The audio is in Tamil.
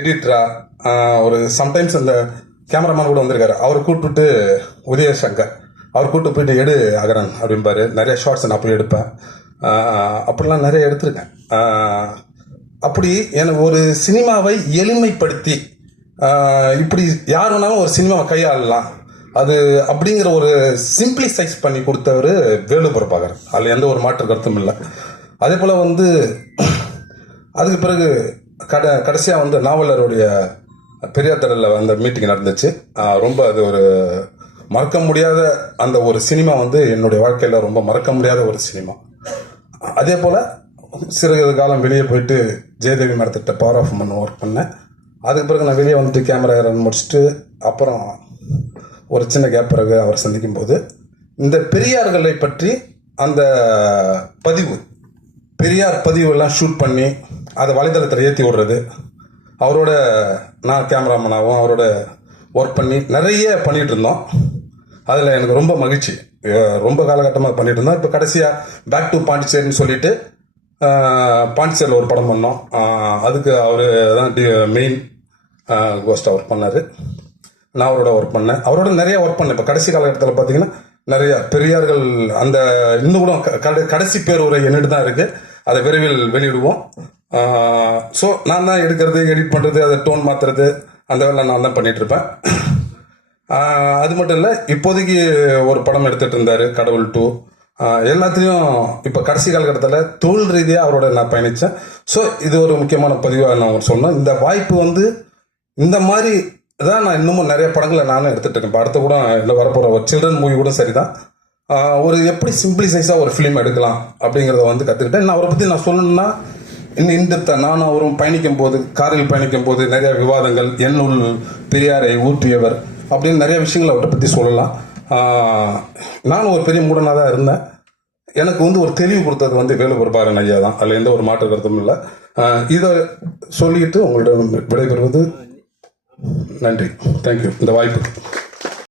எடிட்டரா ஒரு சம்டைம்ஸ் அந்த கேமராமேன் கூட வந்திருக்காரு. அவரை கூப்பிட்டு உதயசங்கர் அவர் கூப்பிட்டு போயிட்டு எடு அகரன் அப்படின்பாரு. நிறைய ஷார்ட்ஸ் நான் போய் எடுப்பேன். அப்படிலாம் நிறைய எடுத்திருக்கேன். அப்படி எனக்கு ஒரு சினிமாவை எளிமைப்படுத்தி இப்படி யார் வேணாலும் ஒரு சினிமாவை கையாளலாம் அது அப்படிங்கிற ஒரு சிம்பிளிசைஸ் பண்ணி கொடுத்தவர் வேலு பிரபாகர். அதில் எந்த ஒரு மாற்று கருத்தும் இல்லை. அதே போல் அதுக்கு பிறகு கடைசியாக நாவலருடைய பெரியார் திடலில் அந்த மீட்டிங் நடந்துச்சு. ரொம்ப அது ஒரு மறக்க முடியாத அந்த ஒரு சினிமா என்னுடைய வாழ்க்கையில் ரொம்ப மறக்க முடியாத ஒரு சினிமா. அதே போல் சிறிது காலம் வெளியே போயிட்டு ஜெயதேவி மேடத்திட்ட பவர் ஆஃப் உமன் ஒர்க் பண்ணேன். அதுக்கு பிறகு நான் வெளியே கேமரா ரன் முடிச்சுட்டு அப்புறம் ஒரு சின்ன கேப் பிறகு அவரை சந்திக்கும் போது இந்த பெரியார்களை பற்றி அந்த பெரியார் பதிவுலாம் ஷூட் பண்ணி அதை வலைதளத்தில் ஏற்றி விடுறது, அவரோட நான் கேமராமேனாகவும் அவரோட ஒர்க் பண்ணி நிறைய பண்ணிகிட்டு இருந்தோம். அதில் எனக்கு ரொம்ப மகிழ்ச்சி. ரொம்ப காலகட்டமாக பண்ணிட்டு இருந்தோம். இப்போ கடைசியாக பேக் டு பாண்டிச்சேரின்னு சொல்லிட்டு பாண்டிச்சேரியில் ஒரு படம் பண்ணோம். அதுக்கு அவர் தான் மெயின் கோஸ்டாக ஒர்க் பண்ணார். நான் அவரோட ஒர்க் பண்ணேன். அவரோட நிறைய ஒர்க் பண்ணேன். இப்போ கடைசி காலகட்டத்தில் பார்த்தீங்கன்னா நிறைய பெரியார்கள் அந்த இன்னும் கூட கடைசி பேருரை என்னிட்டு தான் இருக்குது. அதை விரைவில் வெளியிடுவோம். ஸோ நான் தான் எடுக்கிறது, எடிட் பண்ணுறது, அதை டோன் மாற்றுறது, அந்த வேலை நான் தான் பண்ணிட்டு இருப்பேன். அது மட்டும் இல்லை, இப்போதைக்கு ஒரு படம் எடுத்துகிட்டு இருந்தார் கடவுள் 2. எல்லாத்துலேயும் இப்போ கடைசி காலகட்டத்தில் தொழில் ரீதியாக அவரோட நான் பயணித்தேன். ஸோ இது ஒரு முக்கியமான பதிவாக நான் சொன்னேன். இந்த வாய்ப்பு இந்த மாதிரி தான் நான் இன்னமும் நிறைய படங்களை நானும் எடுத்துகிட்டு இருக்கேன். இப்போ அடுத்த கூட இல்லை வரப்போகிற ஒரு சில்ட்ரன் மூவி கூட சரி தான். ஒரு எப்படி சிம்பிளிசைஸாக ஒரு ஃபிலிம் எடுக்கலாம் அப்படிங்கிறத கற்றுக்கிட்டேன். நான் அவரை பற்றி நான் சொல்லணும்னா இந்த நானும் அவரும் பயணிக்கும் போது, காரில் பயணிக்கும் போது நிறைய விவாதங்கள், என்னுள் பெரியாரை ஊற்றியவர் அப்படின்னு நிறைய விஷயங்களை அவரை பற்றி சொல்லலாம். நானும் ஒரு பெரிய மூடனாக தான் இருந்தேன். எனக்கு ஒரு தெளிவு கொடுத்தது வேலு பிரபாகரன் ஐயா தான். அதில் எந்த ஒரு மாற்று கருத்தும் இல்லை. இதை சொல்லிட்டு உங்களிடம் விடைபெறுவது நன்றி. தேங்க்யூ இந்த வாய்ப்புக்கு.